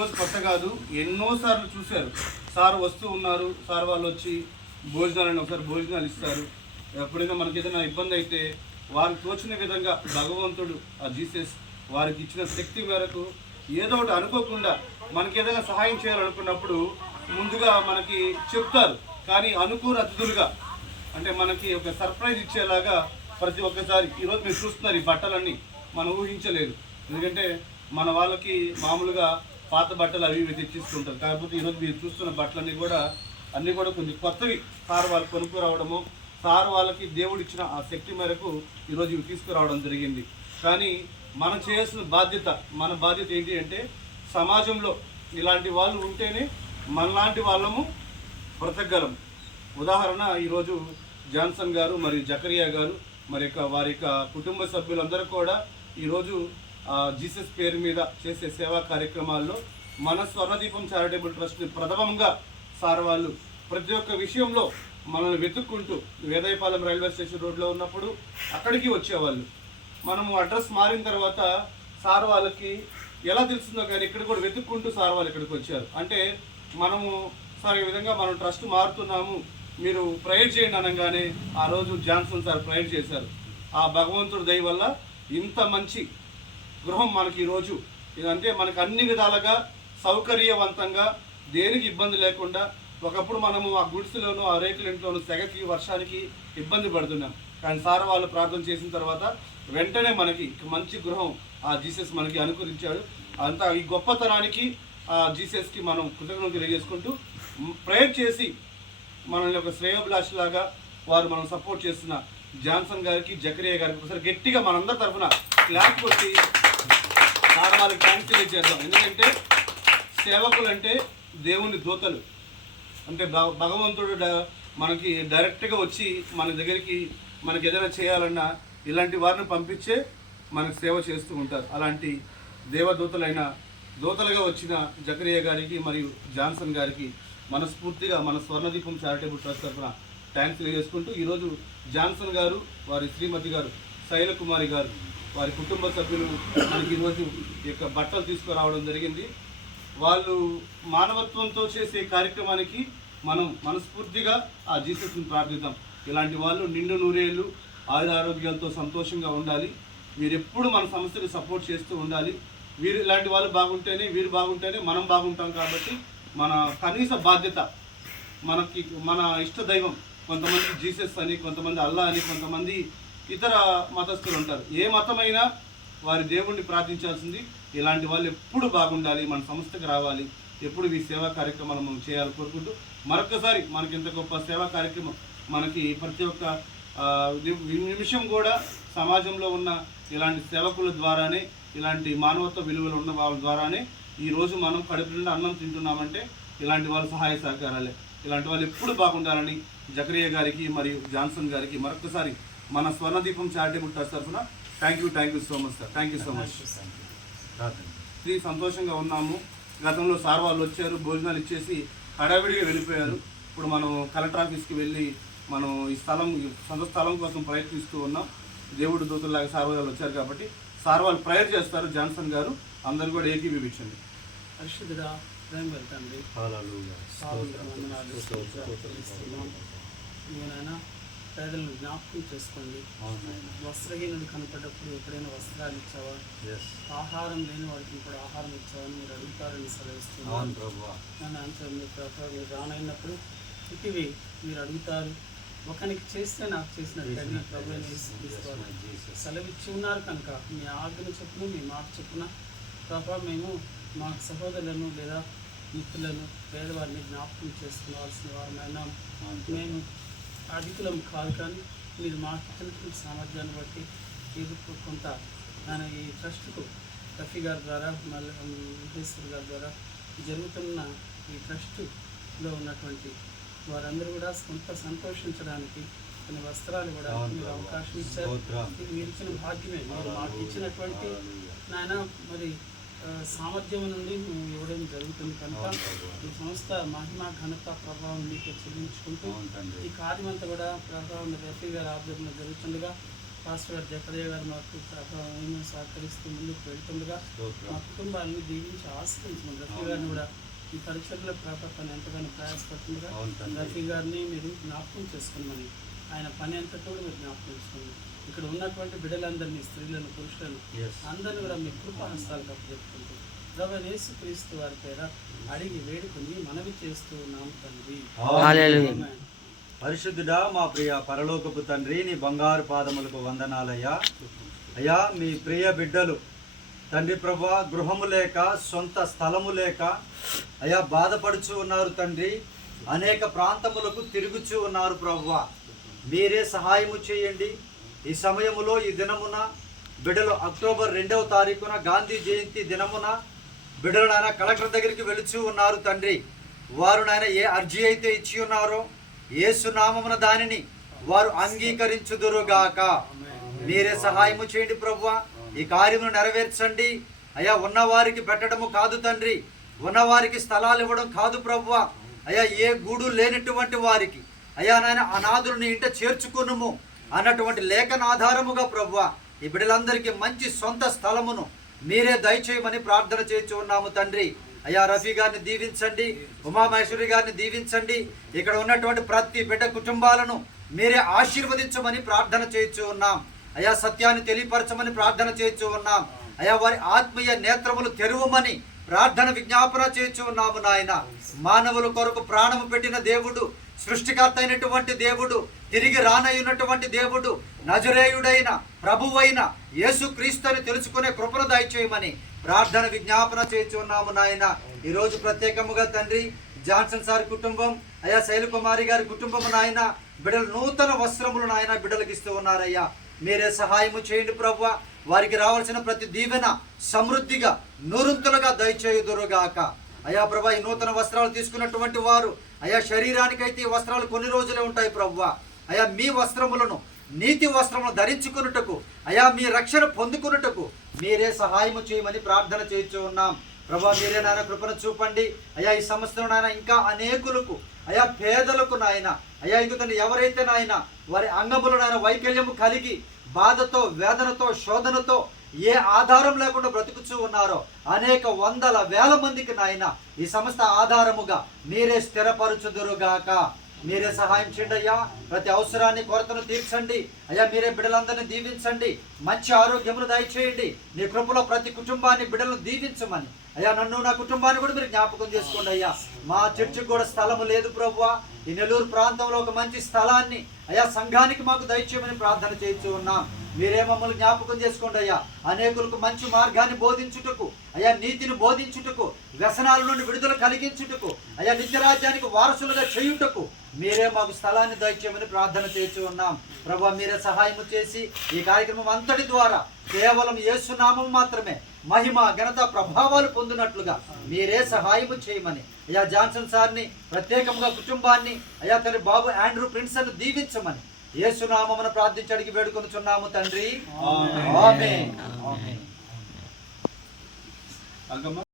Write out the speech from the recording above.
ఈరోజు కొత్త కాదు ఎన్నోసార్లు చూశారు. సార్ వస్తూ ఉన్నారు సార్ వాళ్ళు వచ్చి భోజనాలను ఒకసారి భోజనాలు ఇస్తారు. ఎప్పుడైనా మనకి ఏదైనా ఇబ్బంది అయితే వారికి తోచిన విధంగా భగవంతుడు ఆ జీసస్ వారికి ఇచ్చిన శక్తి మేరకు ఏదో ఒకటి అనుకోకుండా మనకి ఏదైనా సహాయం చేయాలనుకున్నప్పుడు ముందుగా మనకి చెప్తారు. కానీ అనుకూల అతిథులుగా అంటే మనకి ఒక సర్ప్రైజ్ ఇచ్చేలాగా ప్రతి ఒక్కసారి ఈరోజు మీరు చూస్తున్నారు ఈ బట్టలన్నీ మనం ఊహించలేదు. ఎందుకంటే మన వాళ్ళకి మామూలుగా పాత బట్టలు అవి ఇవి తెచ్చిస్తుంటారు. కాకపోతే ఈరోజు మీరు చూస్తున్న బట్టలన్నీ కూడా అన్నీ కూడా కొంచెం కొత్తవి. సార్ వాళ్ళు కొనుక్కురావడము సార్ వాళ్ళకి దేవుడు ఇచ్చిన ఆ శక్తి మేరకు ఈరోజు ఇవి తీసుకురావడం జరిగింది. కానీ మనం చేయాల్సిన బాధ్యత మన బాధ్యత ఏంటి అంటే సమాజంలో ఇలాంటి వాళ్ళు ఉంటేనే మనలాంటి వాళ్ళము బ్రతకగలం. ఉదాహరణ ఈరోజు జాన్సన్ గారు మరియు జకరియా గారు మరి యొక్క వారి యొక్క కుటుంబ సభ్యులందరూ కూడా ఈరోజు జీసస్ పేరు మీద చేసే సేవా కార్యక్రమాల్లో మన స్వర్ణదీపం చారిటబుల్ ట్రస్ట్ని ప్రథమంగా సార్ వాళ్ళు ప్రతి ఒక్క విషయంలో మనల్ని వెతుక్కుంటూ వేదాయపాలెం రైల్వే స్టేషన్ రోడ్లో ఉన్నప్పుడు అక్కడికి వచ్చేవాళ్ళు. మనము అడ్రస్ మారిన తర్వాత సార్ వాళ్ళకి ఎలా తెలుస్తుందో కానీ ఇక్కడ కూడా వెతుక్కుంటూ సార్ వాళ్ళు ఇక్కడికి వచ్చారు. అంటే మనము సార్ ఈ విధంగా మనం ట్రస్ట్ మారుతున్నాము మీరు ప్రేయర్ చేయండి అనగానే ఆ రోజు జాన్సన్ సార్ ప్రేయర్ చేశారు. ఆ భగవంతుడి దయ వల్ల ఇంత మంచి గృహం మనకి ఈరోజు ఇదంటే మనకు అన్ని విధాలుగా సౌకర్యవంతంగా దేనికి ఇబ్బంది లేకుండా ఒకప్పుడు మనము ఆ గుడిసెలోనూ ఆ రేకుల ఇంట్లోనూ సెగకి వర్షానికి ఇబ్బంది పడుతున్నాం. కానీ సార్ వాళ్ళు ప్రార్థన చేసిన తర్వాత వెంటనే మనకి మంచి గృహం ఆ జీసస్ మనకి అనుకరించాడు అంతా ఈ గొప్పతనానికి ఆ జీసస్కి మనం కృతజ్ఞతలు తెలియజేసుకుంటూ ప్రేయర్ చేసి మనల్ని ఒక శ్రేయోభిలాష్ లాగా వారు మనం సపోర్ట్ చేస్తున్న జాన్సన్ గారికి జకరియా గారికి ఒకసారి గట్టిగా మనందరి తరఫున క్లాప్ కొట్టి సార్ వాళ్ళకి థ్యాంక్స్ తెలియజేద్దాం ఎందుకంటే సేవకులు అంటే దేవుని దూతలు. అంటే భగవంతుడు మనకి డైరెక్ట్గా వచ్చి మన దగ్గరికి మనకి ఏదైనా చేయాలన్నా ఇలాంటి వారిని పంపించే మనకు సేవ చేస్తూ ఉంటారు. అలాంటి దేవదూతలైన దూతలుగా వచ్చిన జకరియా గారికి మరియు జాన్సన్ గారికి మనస్ఫూర్తిగా మన స్వర్ణదీపం చారిటబుల్ ట్రస్ట్ తరఫున థ్యాంక్స్ తెలియజేసుకుంటూ ఈరోజు జాన్సన్ గారు వారి శ్రీమతి గారు శైలకుమారి గారు వారి కుటుంబ సభ్యులు మనకి ఈరోజు ఈ యొక్క బట్టలు తీసుకురావడం జరిగింది. వాళ్ళు మానవత్వంతో చేసే కార్యక్రమానికి మనం మనస్ఫూర్తిగా ఆ జీసస్ని ప్రార్థిద్దాం. ఇలాంటి వాళ్ళు నిండు నూరేళ్ళు ఆయుర ఆరోగ్యాలతో సంతోషంగా ఉండాలి. మీరు ఎప్పుడు మన సంస్థకి సపోర్ట్ చేస్తూ ఉండాలి. వీరు ఇలాంటి వాళ్ళు బాగుంటేనే వీరు బాగుంటేనే మనం బాగుంటాం కాబట్టి మన కనీస బాధ్యత మనకి మన ఇష్ట దైవం కొంతమంది జీసస్ అని కొంతమంది అల్లా అని కొంతమంది ఇతర మతస్థులు ఉంటారు. ఏ మతమైనా వారి దేవుణ్ణి ప్రార్థించాల్సింది. ఇలాంటి వాళ్ళు ఎప్పుడు బాగుండాలి మన సంస్థకి రావాలి. ఎప్పుడు ఈ సేవా కార్యక్రమాలు మనం చేయాలి కోరుకుంటూ మరొకసారి మనకి ఇంత గొప్ప సేవా కార్యక్రమం మనకి ప్రతి ఒక్క నిమిషం కూడా సమాజంలో ఉన్న ఇలాంటి సేవకుల ద్వారానే ఇలాంటి మానవత్వ విలువలు ఉన్న వాళ్ళ ద్వారానే ఈరోజు మనం కడుపు నుండి అన్నం తింటున్నామంటే ఇలాంటి వాళ్ళ సహాయ సహకారాలే. ఇలాంటి వాళ్ళు ఎప్పుడు బాగుండాలని జకరియా గారికి మరియు జాన్సన్ గారికి మరొకసారి మన స్వర్ణదీపం చారిటబుల్ ట్రస్ట్ తరఫున thank you thank you so much sir thank you so much ఇది సంతోషంగా ఉన్నాము. గతంలో సార్ వాళ్ళు వచ్చారు భోజనాలు ఇచ్చేసి హడావిడిగా వెళ్ళిపోయారు. ఇప్పుడు మనం కలెక్టర్ ఆఫీస్కి వెళ్ళి మనం ఈ స్థలం సొంత స్థలం కోసం ప్రయత్నిస్తూ ఉన్నాం. దేవుడు దూతల్లాగా సార్ వాళ్ళు వచ్చారు కాబట్టి సార్ వాళ్ళు ప్రేయర్ చేస్తారు జాన్సన్ గారు. అందరూ కూడా ఏకీభవించండి పరిశుద్ధుడా ప్రేమ పేదలను జ్ఞాపకం చేసుకోండి. వస్త్రహీనుడు కనపడ్డప్పుడు ఎప్పుడైనా వస్త్రాలు ఇచ్చావా? ఆహారం లేని వాడికి కూడా ఆహారం ఇచ్చావని మీరు అడుగుతారని సెలవిస్తున్నాను నన్ను అంచం మీరు రానైనప్పుడు ఇటివి మీరు అడుగుతారు. ఒకనికి చేస్తే నాకు చేసినట్టు ప్రభు సెలవిచ్చి ఉన్నారు కనుక మీ ఆజ్ఞ చొప్పున మీ మాట చొప్పున ప్రభా మేము మా సహోదరులను లేదా మిత్రులను పేదవారిని జ్ఞాపకం చేసుకోవాల్సిన వారమైనా. మేము అధికులం కాదు కానీ మీరు మాకు ఇచ్చినటువంటి సామర్థ్యాన్ని బట్టి ఇది కొంత ఆయన ఈ ట్రస్ట్కు రఫీ గారి ద్వారా మళ్ళీ మహేశ్వర్ గారి ద్వారా జరుగుతున్న ఈ ట్రస్టులో ఉన్నటువంటి వారందరూ కూడా కొంత సంతోషించడానికి కొన్ని వస్త్రాలు కూడా మీరు అవకాశం ఇచ్చారు. మీరు ఇచ్చిన భాగ్యమే. మీరు మాకు ఇచ్చినటువంటి నాయన మరి సామర్థ్యం నుండి మేము ఇవ్వడం జరుగుతుంది కనుక ఈ సంస్థ మహిమ ఘనత ప్రభావం మీకు చెల్లించుకుంటూ ఈ కార్యం అంతా కూడా ప్రభావం రఫీ గారి ఆధ్వర్యంలో జరుగుతుండగా పాస్టర్ గారు జకదేవ్ గారు మాకు మేము సహకరిస్తూ ముందుకు వెళ్తుండగా మా కుటుంబాలను దీవించి ఆశ్రయించమని రఫీ గారిని కూడా ఈ పరీక్షల్లో ప్రాపత్తాన్ని ఎంతగానో ప్రయాసపడుతుండగా. రఫీ గారిని మీరు జ్ఞాపకం చేసుకోమని ఆయన పని అంతా కూడా మీరు జ్ఞాపకం చేసుకోండి. ఇక్కడ ఉన్నటువంటి బిడ్డలందరినీ స్త్రీలను పురుషులను. అందరిని కూడా మీ కృపాహస్తాలు చెప్పుకుంటూ ప్రభు యేసు క్రీస్తు వారి పేర అడిగి వేడుకొని మనవి చేస్తూ ఉన్నాము తండ్రి. పరిశుద్ధుడా మా ప్రియ పరలోకపు తండ్రి నీ బంగారు పాదములకు వందనాలయ్యా. అయ్యా మీ ప్రియ బిడ్డలు తండ్రి ప్రభా గృహము లేక సొంత స్థలము లేక అయ్యా బాధపడుచు ఉన్నారు తండ్రి. అనేక ప్రాంతములకు తిరుగుచూ ఉన్నారు ప్రభువా మీరే సహాయము చేయండి. ఈ సమయములో ఈ దినమున బిడ్డలు అక్టోబర్ రెండవ తారీఖున గాంధీ జయంతి దినమున బిడ్డలు నాయన కలెక్టర్ దగ్గరికి వెళుచూ ఉన్నారు తండ్రి. వారు నాయన ఏ అర్జీ అయితే ఇచ్చి ఉన్నారో ఏసునామమున దానిని వారు అంగీకరించుదురుగాక. మీరే సహాయము చేయండి ప్రభు ఈ కార్యమును నెరవేర్చండి. అయ్యా ఉన్నవారికి పెట్టడము కాదు తండ్రి. ఉన్నవారికి స్థలాలు ఇవ్వడం కాదు ప్రభువ. అయ్యా ఏ గూడు లేనటువంటి వారికి అయ్యా నాయన అనాథులను ఇంట చేర్చుకునుము అన్నటువంటి లేఖన ఆధారముగా ప్రభువా ఈ బిడ్డలందరికీ మంచి సొంత స్థలమును మీరే దయచేయమని ప్రార్థన చేయించు ఉన్నాము తండ్రి. అయ్యా రఫీ గారిని దీవించండి ఉమామహేశ్వరి గారిని దీవించండి. ఇక్కడ ఉన్నటువంటి ప్రతి బిడ్డ కుటుంబాలను మీరే ఆశీర్వదించమని ప్రార్థన చేయించు ఉన్నాం. అయ్యా సత్యాన్ని తెలియపరచమని ప్రార్థన చేయించు ఉన్నాం. అయ్యా వారి ఆత్మీయ నేత్రములు తెరువమని ప్రార్థన విజ్ఞాపన చేయించు ఉన్నాము నాయన. మానవుల కొరకు ప్రాణము పెట్టిన దేవుడు సృష్టికర్త అయినటువంటి దేవుడు తిరిగి రానయ్యున్నటువంటి దేవుడు నజరేయుడైన ప్రభువైన యేసు క్రీస్తుని తెలుసుకునే కృపను దయచేయమని ప్రార్థన విజ్ఞాపన చేస్తున్నాము నాయన. ఈరోజు ప్రత్యేకముగా తండ్రి జాన్సన్ సార్ కుటుంబం అయ్యా శైలకుమారి గారి కుటుంబం నాయన బిడ్డలు నూతన వస్త్రములు నాయన బిడ్డలకు ఇస్తూ ఉన్నారయ్యా. మీరే సహాయము చేయండి ప్రభు వారికి రావాల్సిన ప్రతి దీవెన సమృద్ధిగా నూరుంతులుగా దయచేయుదురుగాక. అయ్యా ప్రభా ఈ నూతన వస్త్రాలు తీసుకున్నటువంటి వారు అయ్యా శరీరానికైతే ఈ వస్త్రాలు కొన్ని రోజులే ఉంటాయి ప్రవ్వ. అయా మీ వస్త్రములను నీతి వస్త్రములను ధరించుకున్నటకు అయా మీ రక్షణ పొందుకున్నటకు మీరే సహాయము చేయమని ప్రార్థన చేయించు ఉన్నాం. ప్రభా మీరే నాయన కృపను చూపండి. అయా ఈ సంవత్సరం నాయన ఇంకా అనేకులకు అయా పేదలకు నాయన అయా ఇందుకని ఎవరైతే నాయన వారి అంగములు నాయన వైకల్యము కలిగి బాధతో వేదనతో శోధనతో ఏ ఆధారం లేకుండా బ్రతుకుచూ ఉన్నారో అనేక వందల వేల మందికి నాయన ఈ సంస్థ ఆధారముగా మీరే స్థిరపరచుదురుగాక. మీరే సహాయం చేయండి అయ్యా. ప్రతి అవసరాన్ని కొరతను తీర్చండి. అయ్యా మీరే బిడ్డలందరినీ దీవించండి. మంచి ఆరోగ్యమును దయచేయండి. నీ కృపలో ప్రతి కుటుంబాన్ని బిడ్డలను దీవించమని. అయ్యా నన్ను నా కుటుంబాన్ని కూడా మీరు జ్ఞాపకం చేసుకోండి అయ్యా. మా చర్చికి కూడా స్థలము లేదు ప్రభువా. ఈ నెల్లూరు ప్రాంతంలో ఒక మంచి స్థలాన్ని అయ్యా సంఘానికి మాకు దయచేయమని ప్రార్థన చేయించు ఉన్నాం. మీరే మమ్మల్ని జ్ఞాపకం చేసుకోండి అయ్యా. అనేకులకు మంచి మార్గాన్ని బోధించుటకు అయ్యా నీతిని బోధించుటకు వ్యసనాల నుండి విడుదల కలిగించుటకు అయ్యా నిత్యరాజ్యానికి వారసులుగా చేయుటకు మీరే మాకు స్థలాన్ని దయచేయమని ప్రార్థన చేసి ఉన్నాం. ప్రభా మీరే సహాయం చేసి ఈ కార్యక్రమం అంతటి ద్వారా కేవలం యేసునామం మాత్రమే మహిమ ఘనత ప్రభావాలు పొందినట్లుగా మీరే సహాయము చేయమని అయ్యా జాన్సన్ సార్ని ప్రత్యేకంగా కుటుంబాన్ని అయ్యా తన బాబు ఆండ్రూ ప్రిన్స్ దీవించమని యేసునామమును ప్రార్థించి అడిగి వేడుకొనుచున్నాము తండ్రి. ఆమేన్.